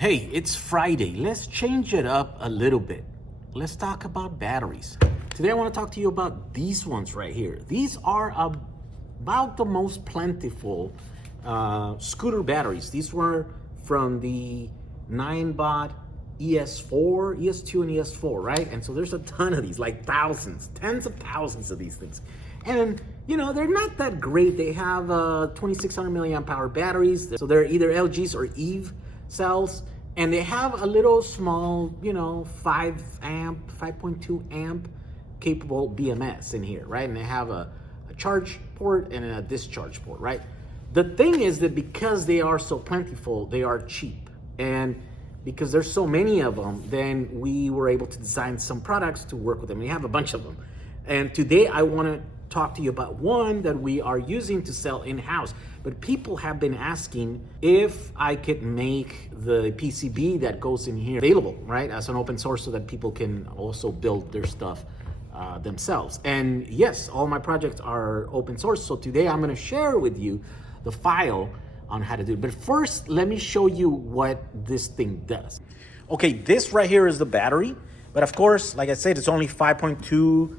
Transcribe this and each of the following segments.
Hey, it's Friday. Let's change it up a little bit. Let's talk about batteries. Today I want to talk to you about these ones right here. These are about the most plentiful scooter batteries. These were from the 9-bot ES4, ES2 and ES4, right? And so there's a ton of these, like thousands, tens of thousands of these things. And you know, they're not that great. They have 2600 milliamp hour batteries. So they're either LGs or EV cells, and they have a little small, you know, 5.2 amp capable BMS in here, right? And they have a charge port and a discharge port, right? The thing is that because they are so plentiful, they are cheap. And because there's so many of them, then we were able to design some products to work with them. We have a bunch of them. And today I want to talk to you about one that we are using to sell in-house. But people have been asking if I could make the PCB that goes in here available, right, as an open source so that people can also build their stuff themselves. And yes, all my projects are open source. So today I'm going to share with you the file on how to do it. But first, let me show you what this thing does. Okay, this right here is the battery. But of course, like I said, it's only 5.2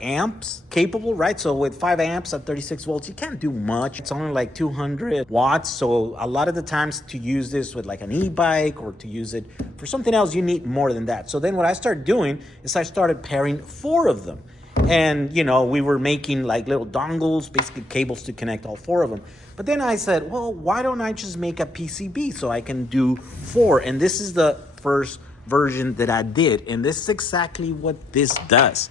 amps capable, right? So with 5 amps at 36 volts, you can't do much. It's only like 200 watts. So a lot of the times to use this with like an e-bike or to use it for something else, you need more than that. So then what I started doing is I started pairing 4 of them. And, you know, we were making like little dongles, basically cables to connect all 4 of them. But then I said, well, why don't I just make a PCB so I can do 4? And this is the first version that I did. And this is exactly what this does.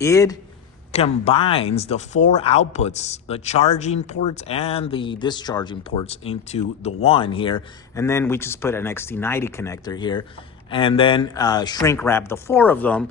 It combines the 4 outputs, the charging ports and the discharging ports into the one here. And then we just put an XT90 connector here and then shrink wrap the 4 of them.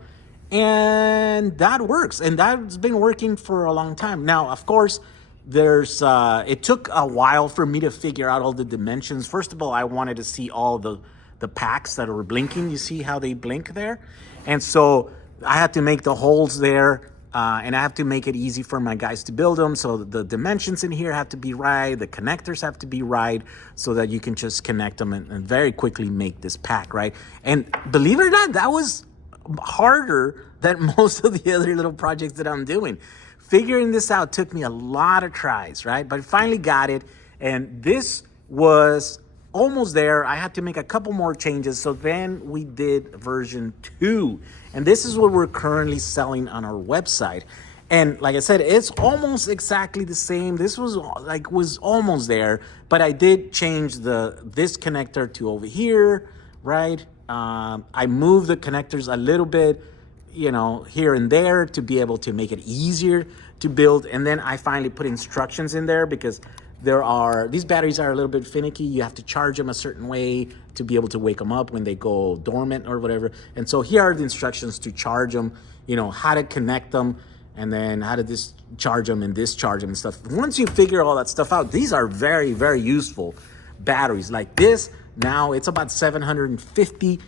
And that works. And that's been working for a long time. Now, of course, there's it took a while for me to figure out all the dimensions. First of all, I wanted to see all the packs that were blinking. You see how they blink there? And so I had to make the holes there, and I have to make it easy for my guys to build them. So the dimensions in here have to be right. The connectors have to be right so that you can just connect them and very quickly make this pack, right? And believe it or not, that was harder than most of the other little projects that I'm doing. Figuring this out took me a lot of tries, right? But I finally got it, and this was almost there. I had to make a couple more changes. So then we did version 2. And this is what we're currently selling on our website. And like I said, it's almost exactly the same. This was almost there, but I did change this connector to over here, right? I moved the connectors a little bit, you know, here and there to be able to make it easier to build. And then I finally put instructions in there because these batteries are a little bit finicky. You have to charge them a certain way to be able to wake them up when they go dormant or whatever. And so here are the instructions to charge them, you know, how to connect them, and then how to discharge them and discharge them and stuff. Once you figure all that stuff out, these are very, very useful batteries. Like this, now it's about 750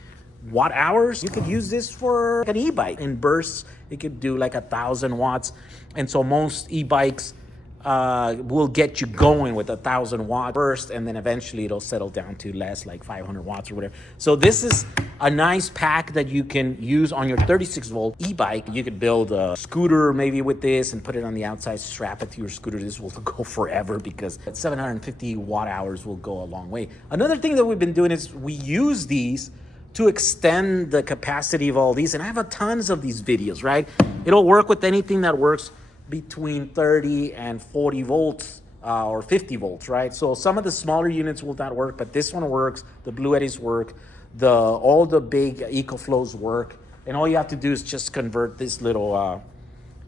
watt hours. You could use this for an e-bike. In bursts, it could do like 1,000 watts. And so most e-bikes will get you going with 1,000 watt burst, and then eventually it'll settle down to less, like 500 watts or whatever. So this is a nice pack that you can use on your 36 volt e-bike. You could build a scooter maybe with this and put it on the outside, strap it to your scooter. This will go forever because 750 watt hours will go a long way. Another thing that we've been doing is we use these to extend the capacity of all these. And I have tons of these videos, right? It'll work with anything that works between 30 and 40 volts or 50 volts, right? So some of the smaller units will not work, but this one works. The Blue Eddies work. All the big EcoFlows work. And all you have to do is just convert this little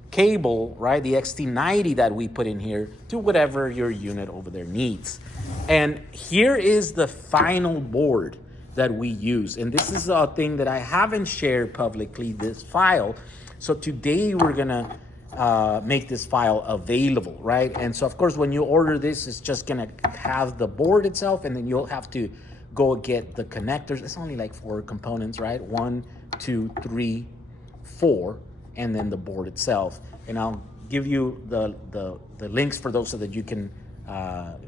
cable, right? The XT90 that we put in here to whatever your unit over there needs. And here is the final board that we use. And this is a thing that I haven't shared publicly, this file. So today we're gonna make this file available, right? And so of course, when you order this, it's just gonna have the board itself, and then you'll have to go get the connectors. It's only like 4 components, right? 1, 2, 3, 4, and then the board itself. And I'll give you the links for those so that you can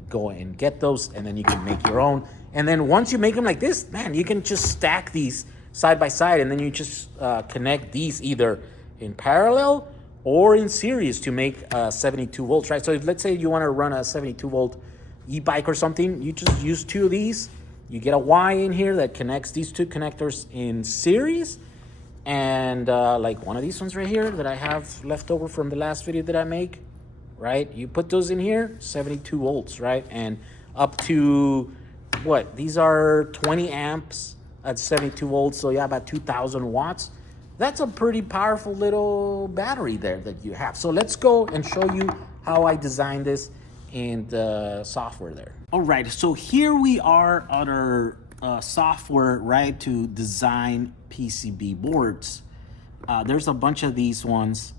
go and get those, and then you can make your own. And then once you make them like this, man, you can just stack these side by side, and then you just connect these either in parallel or in series to make 72 volts, right? So if, let's say you want to run a 72 volt e-bike or something, you just use 2 of these. You get a Y in here that connects these 2 connectors in series, and like one of these ones right here that I have left over from the last video that I make, right? You put those in here, 72 volts, right? And up to what? These are 20 amps at 72 volts, so yeah, about 2,000 watts. That's a pretty powerful little battery there that you have. So let's go and show you how I designed this in the software there. All right, so here we are on our software, right, to design PCB boards. There's a bunch of these ones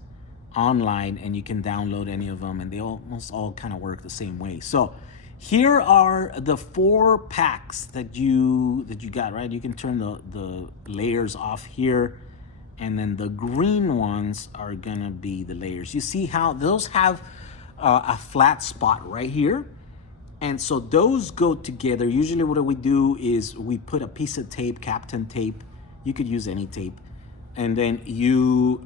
online, and you can download any of them, and they almost all kind of work the same way. So here are the 4 packs that you got, right? You can turn the layers off here, and then the green ones are gonna be the layers. You see how those have a flat spot right here, and so those go together. Usually what we do is we put a piece of tape, Captain tape, you could use any tape, and then you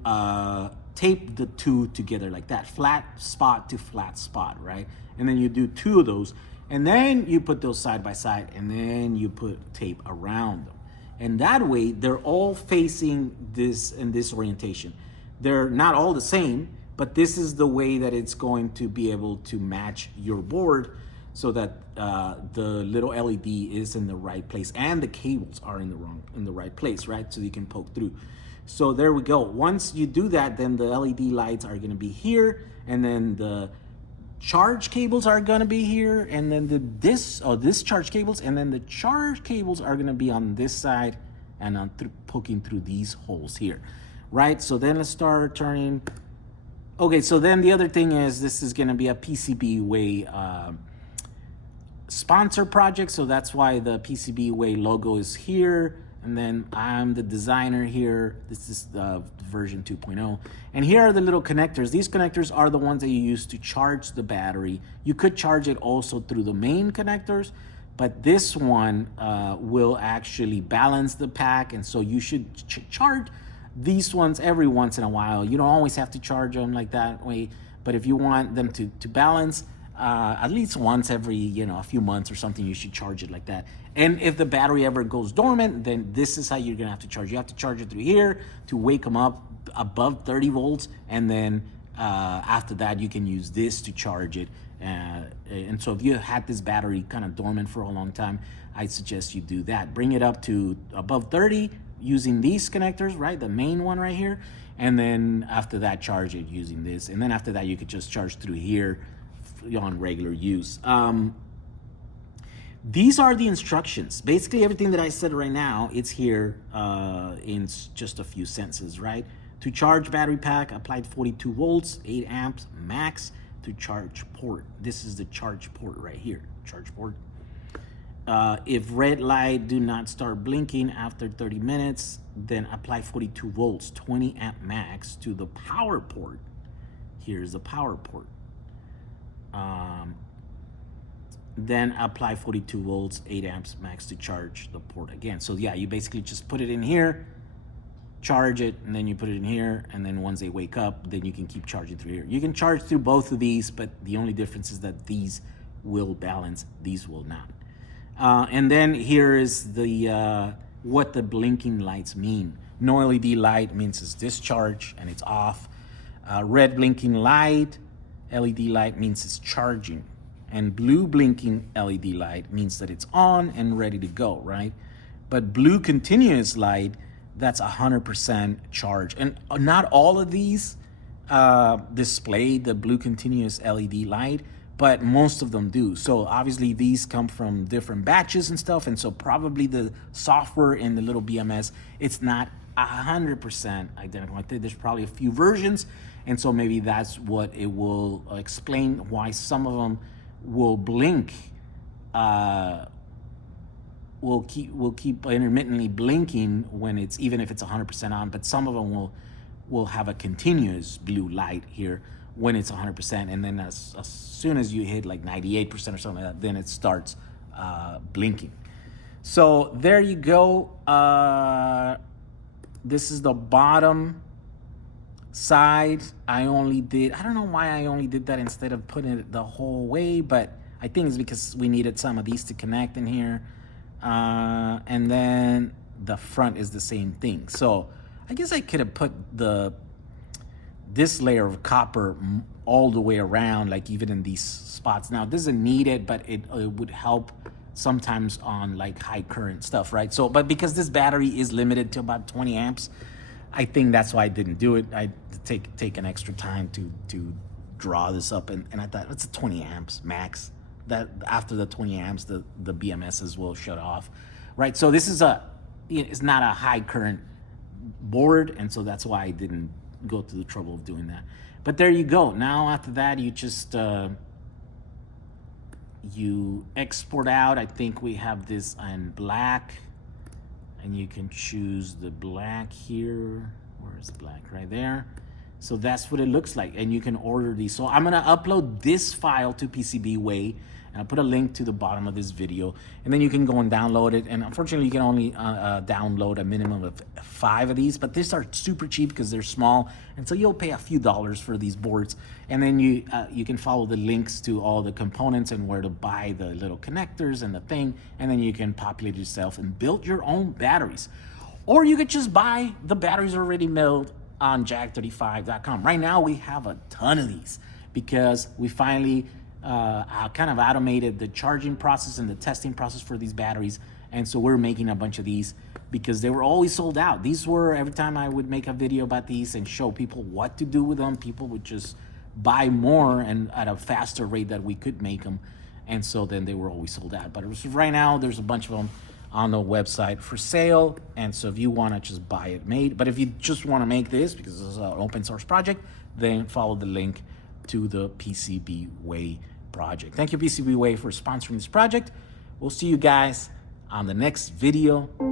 tape the 2 together like that, flat spot to flat spot, right? And then you do 2 of those, and then you put those side by side, and then you put tape around them. And that way they're all facing this in this orientation. They're not all the same, but this is the way that it's going to be able to match your board, so that the little LED is in the right place and the cables are in the right place, right? So you can poke through. So there we go. Once you do that, then the LED lights are gonna be here, and then the charge cables are gonna be here, and then the discharge cables, and then the charge cables are gonna be on this side and on poking through these holes here, right? So then let's start turning. Okay, so then the other thing is this is gonna be a PCB Way sponsor project, so that's why the PCB Way logo is here. And then I'm the designer here. This is the version 2.0. And here are the little connectors. These connectors are the ones that you use to charge the battery. You could charge it also through the main connectors, but this one will actually balance the pack. And so you should charge these ones every once in a while. You don't always have to charge them like that way, but if you want them to balance, at least once every, a few months or something, you should charge it like that. And if the battery ever goes dormant, then this is how you're gonna have to charge. You have to charge it through here to wake them up above 30 volts, and then after that you can use this to charge it. And so if you had this battery kind of dormant for a long time, I suggest you do that. Bring it up to above 30 using these connectors, right? The main one right here. And then after that, charge it using this. And then after that, you could just charge through here on regular use. These are the instructions. Basically everything that I said right now, it's here in just a few sentences, right? To charge battery pack, applied 42 volts, 8 amps max to charge port. This is the charge port right here, charge port. If red light do not start blinking after 30 minutes, then apply 42 volts, 20 amp max to the power port. Here's the power port. Then apply 42 volts, 8 amps max to charge the port again. So yeah, you basically just put it in here, charge it, and then you put it in here, and then once they wake up, then you can keep charging through here. You can charge through both of these, but the only difference is that these will balance, these will not. And then here is the what the blinking lights mean. No LED light means it's discharged and it's off. Red blinking light, LED light means it's charging. And blue blinking LED light means that it's on and ready to go, right? But blue continuous light, that's 100% charge. And not all of these display the blue continuous LED light, but most of them do. So obviously these come from different batches and stuff, and so probably the software in the little BMS, it's not 100% identical. I think there's probably a few versions, and so maybe that's what it will explain why some of them will blink, will keep intermittently blinking when it's, even if it's 100% on, but some of them will have a continuous blue light here, when it's 100%, and then as soon as you hit like 98% or something like that, then it starts blinking. So there you go. This is the bottom side. I don't know why I only did that instead of putting it the whole way, but I think it's because we needed some of these to connect in here. And then the front is the same thing. So I guess I could have put this layer of copper all the way around, like even in these spots. Now, it doesn't need it, but it would help sometimes on like high current stuff, right? So, but because this battery is limited to about 20 amps, I think that's why I didn't do it. I take an extra time to draw this up, and I thought it's a 20 amps max. That after the 20 amps, the BMSs will shut off, right? So this is it's not a high current board, and so that's why I didn't go to the trouble of doing that. But there you go. Now after that, you just you export out. I think we have this in black, and you can choose the black here. Where's the black? Right there. So that's what it looks like, and you can order these. So I'm gonna upload this file to PCBWay, and I'll put a link to the bottom of this video, and then you can go and download it. And unfortunately, you can only download a minimum of 5 of these, but these are super cheap because they're small, and so you'll pay a few dollars for these boards. And then you can follow the links to all the components and where to buy the little connectors and the thing, and then you can populate it yourself and build your own batteries. Or you could just buy the batteries already milled on jag35.com. Right now we have a ton of these because we finally kind of automated the charging process and the testing process for these batteries, and so we're making a bunch of these because they were always sold out. These were, every time I would make a video about these and show people what to do with them, people would just buy more and at a faster rate that we could make them, and so then they were always sold out. But right now there's a bunch of them on the website for sale, and so if you want to just buy it made, but if you just want to make this because this is an open source project, then follow the link to the PCBWay project. Thank you, PCBWay, for sponsoring this project. We'll see you guys on the next video.